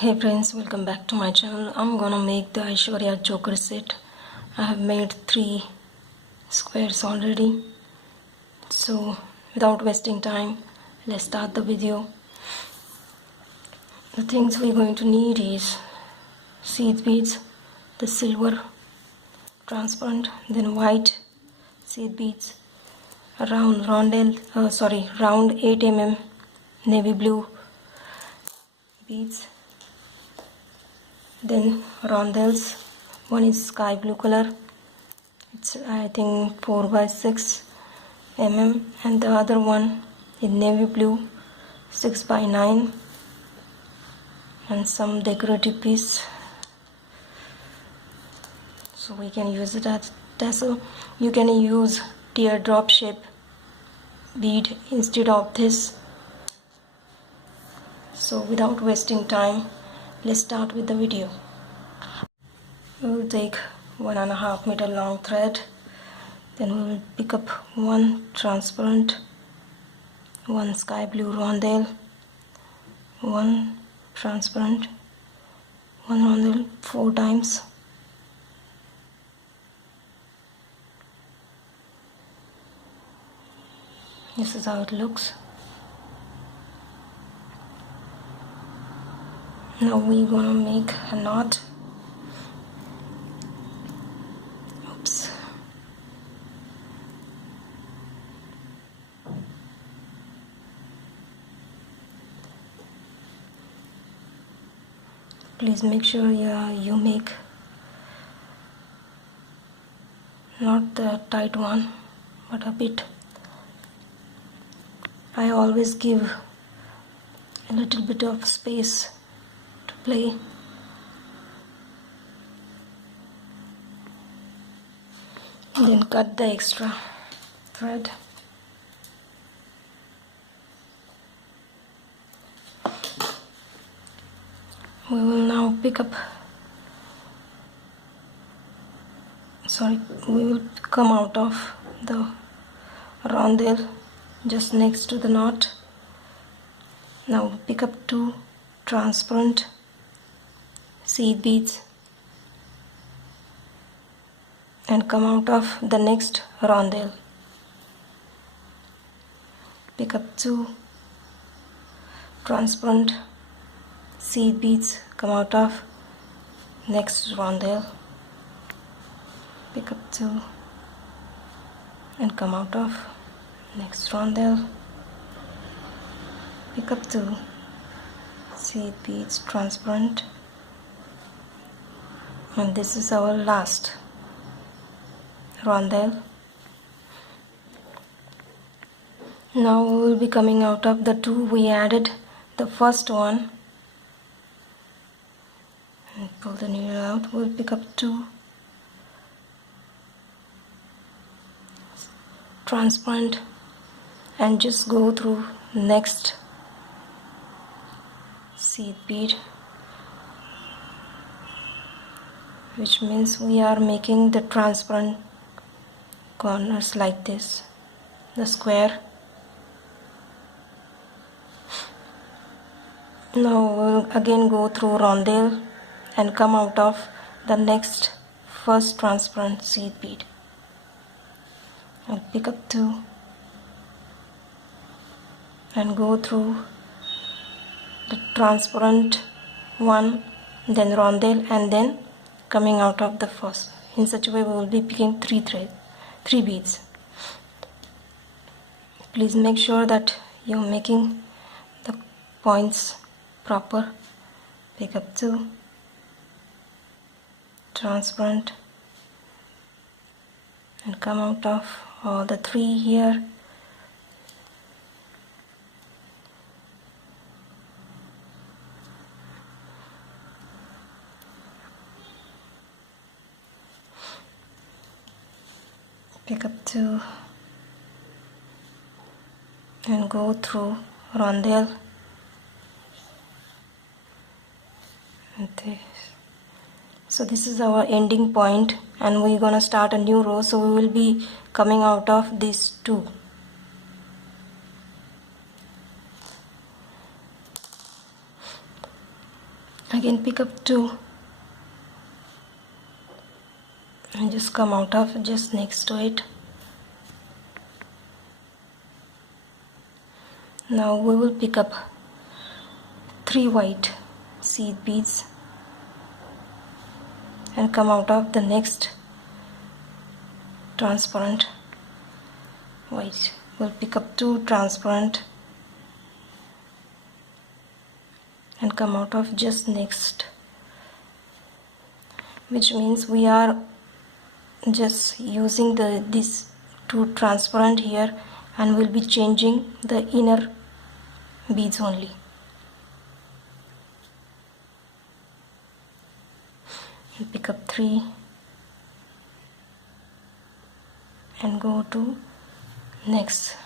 Hey friends, welcome back to my channel. I'm gonna make the Aishwarya choker set. I have made 3 squares already. So without wasting time, let's start the video. The things we're going to need is seed beads, the silver transparent, then white seed beads, round 8 mm navy blue beads, then rondelles. One is sky blue color, it's I think 4 by 6 mm, and the other one is navy blue 6 by 9, and some decorative piece, so we can use it as tassel. You can use teardrop shape bead instead of this. So without wasting time, let's start with the video. We will take 1.5 meter long thread, then we will pick up one transparent, one sky blue rondelle, one transparent, one rondelle 4 times, this is how it looks. Now we're gonna make a knot. Oops. Please make sure you make not the tight one, but a bit. I always give a little bit of space to play. Then cut the extra thread. We will now we will come out of the rondelle just next to the knot. Now pick up 2 transparent seed beads and come out of the next rondelle. Pick up 2 transparent seed beads, come out of next rondelle. Pick up 2 and come out of next rondelle. Pick up 2 seed beads transparent, and this is our last rondelle. Now we will be coming out of the 2 we added the first one, and pull the needle out. We'll pick up 2 transparent and just go through next seed bead, which means we are making the transparent corners like this, the square. Now we'll again go through rondelle and come out of the next first transparent seed bead, and pick up 2 and go through the transparent one, then rondelle, and then coming out of the first. In such a way we will be picking 3 beads. Please make sure that you're making the points proper. Pick up 2 transparent and come out of all the 3 here. Pick up 2 and go through rondelle and this. So this is our ending point, and we're gonna start a new row, so we will be coming out of these 2. Again pick up 2 and just come out of just next to it. Now we will pick up 3 white seed beads and come out of the next transparent white. We'll pick up 2 transparent and come out of just next, which means we are just using these 2 transparent here, and we'll be changing the inner beads only. And pick up 3 and go to next.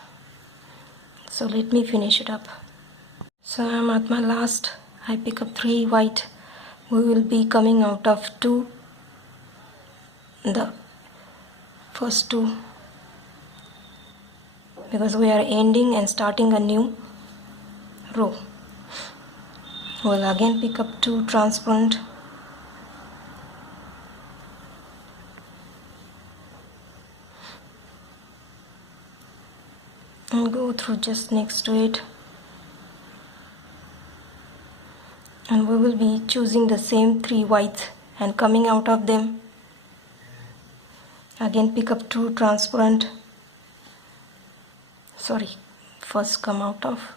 So let me finish it up. So I'm at my last. I pick up 3 white. We will be coming out of 2, the first 2, because we are ending and starting a new row. We'll again pick up 2 transparent and go through just next to it, and we will be choosing the same 3 whites and coming out of them. Again pick up 2 transparent, first come out of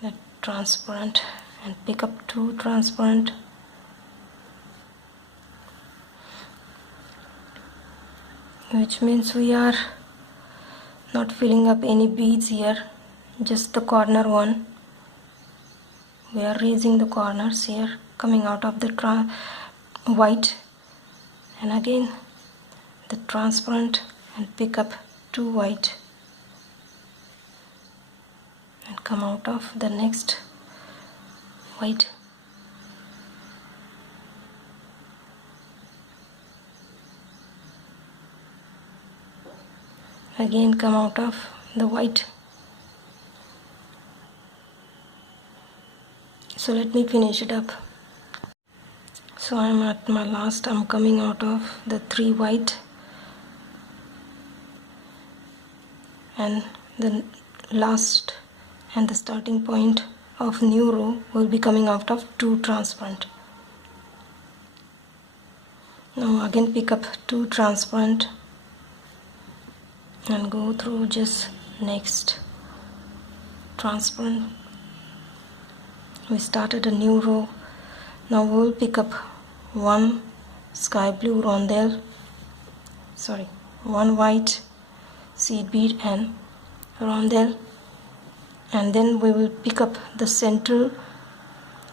the transparent and pick up 2 transparent which means we are not filling up any beads here, just the corner one. We are raising the corners here, coming out of the white, and again the transparent and pick up 2 white and come out of the next white. Again come out of the white. So let me finish it up. So I'm at my last. I'm coming out of the 3 white, and the last and the starting point of new row will be coming out of 2 transparent. Now again pick up 2 transparent and go through just next transparent. We started a new row. Now we will pick up 1 sky blue rondelle, 1 white seed bead and rondelle, and then we will pick up the central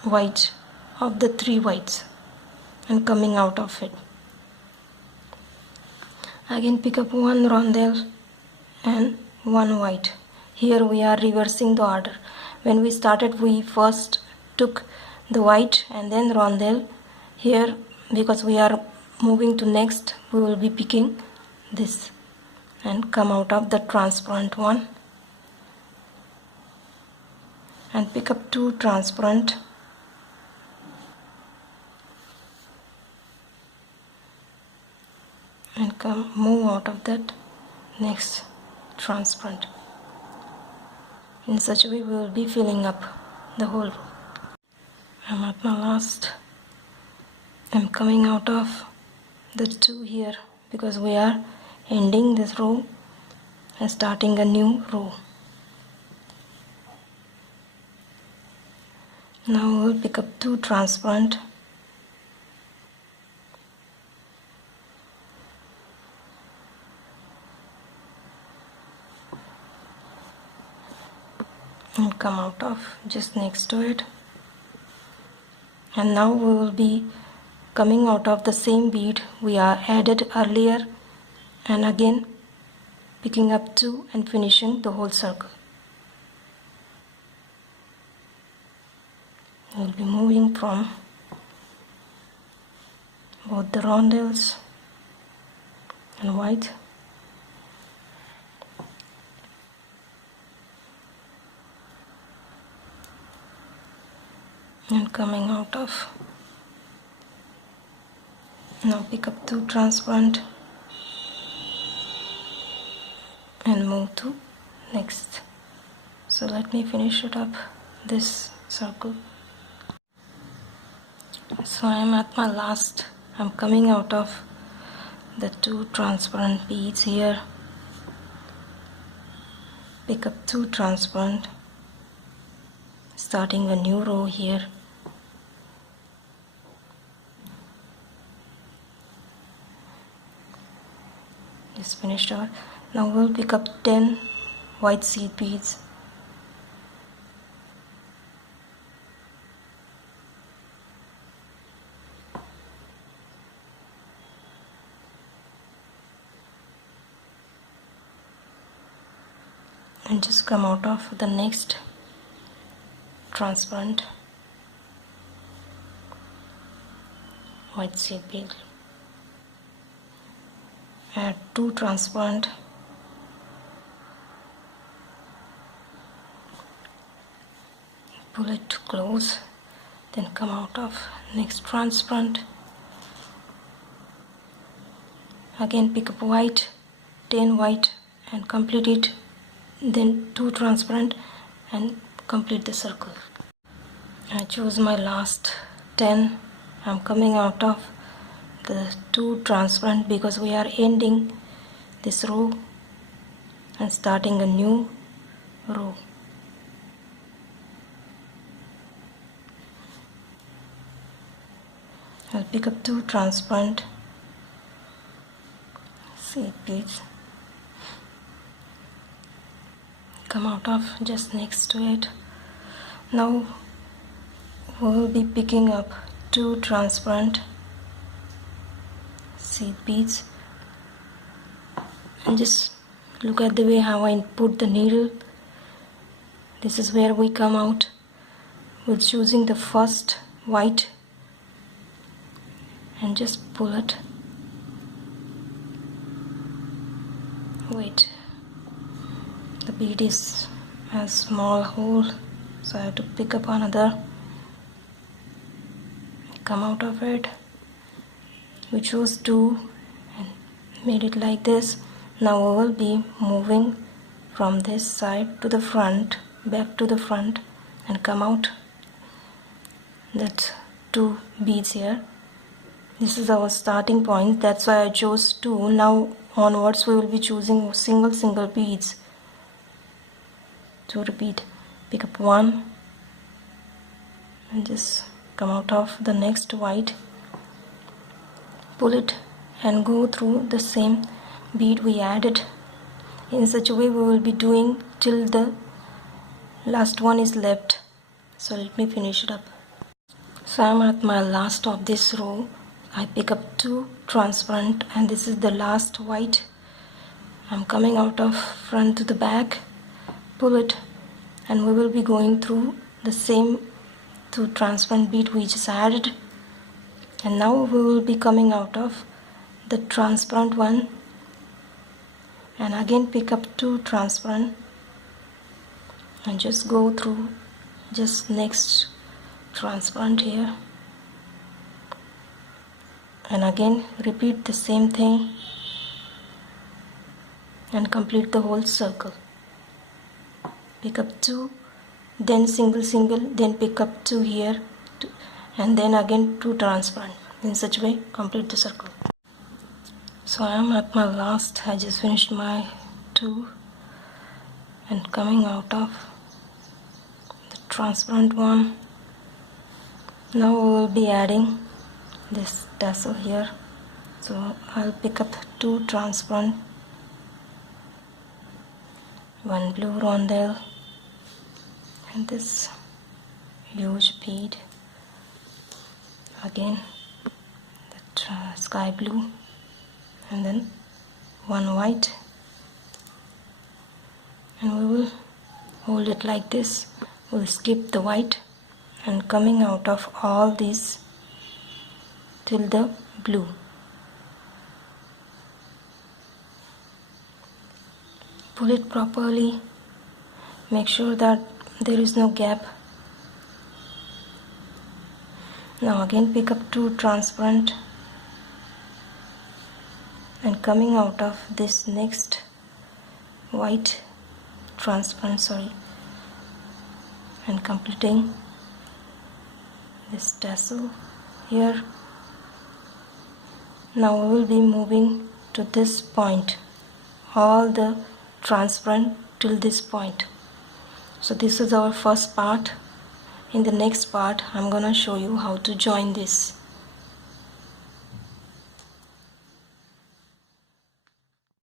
white of the 3 whites and coming out of it. Again pick up 1 rondelle and 1 white. Here we are reversing the order. When we started, we first took the white and then rondelle. Here, because we are moving to next, we will be picking this and come out of the transparent one and pick up 2 transparent and move out of that next transparent. In such a way we will be filling up the whole row. I'm at my last. I'm coming out of the 2 here because we are ending this row and starting a new row. Now we'll pick up 2 transparent and come out of just next to it, and now we will be coming out of the same bead we are added earlier and again picking up 2 and finishing the whole circle. We'll be moving from both the rondelles and white and coming out of. Now pick up 2 transparent and move to next. So let me finish it up this circle. So I am at my last. I'm coming out of the 2 transparent beads here. Pick up 2 transparent, starting a new row here. Just finished our. Now we'll pick up 10 white seed beads. And just come out of the next transparent white seed bead. Add 2 transparent, pull it close, then come out of next transparent. Again pick up white, 10 white and complete it, then 2 transparent and complete the circle. I choose my last 10. I'm coming out of the 2 transparent because we are ending this row and starting a new row. I'll pick up 2 transparent seed beads, come out of just next to it. Now we'll be picking up 2 transparent seed beads and just look at the way how I put the needle. This is where we come out with choosing the first white and just pull it. Wait, the bead is a small hole, so I have to pick up another, come out of it. We chose 2 and made it like this. Now we will be moving from this side to the front, back to the front and come out. That's 2 beads here. This is our starting point, that's why I chose 2. Now onwards we will be choosing single beads. To repeat, pick up 1 and just come out of the next white, pull it and go through the same bead we added. In such a way we will be doing till the last one is left. So let me finish it up. So I am at my last of this row. I pick up 2 transparent and this is the last white. I'm coming out of front to the back, pull it and we will be going through the same 2 transparent bead we just added. And now we will be coming out of the transparent one and again pick up 2 transparent and just go through just next transparent here and again repeat the same thing and complete the whole circle. Pick up 2, then single, then pick up 2 here and then again 2 transparent. In such way complete the circle. So I am at my last. I just finished my 2 and coming out of the transparent one. Now we will be adding this tassel here, so I'll pick up 2 transparent, 1 blue rondelle and this huge bead, again the sky blue and then 1 white, and we will hold it like this. We'll skip the white and coming out of all these till the blue. Pull it properly, make sure that there is no gap Now again pick up 2 transparent and coming out of this next white transparent and completing this tassel here. Now we will be moving to this point, all the transparent till this point. So this is our first part. In the next part I'm gonna show you how to join this.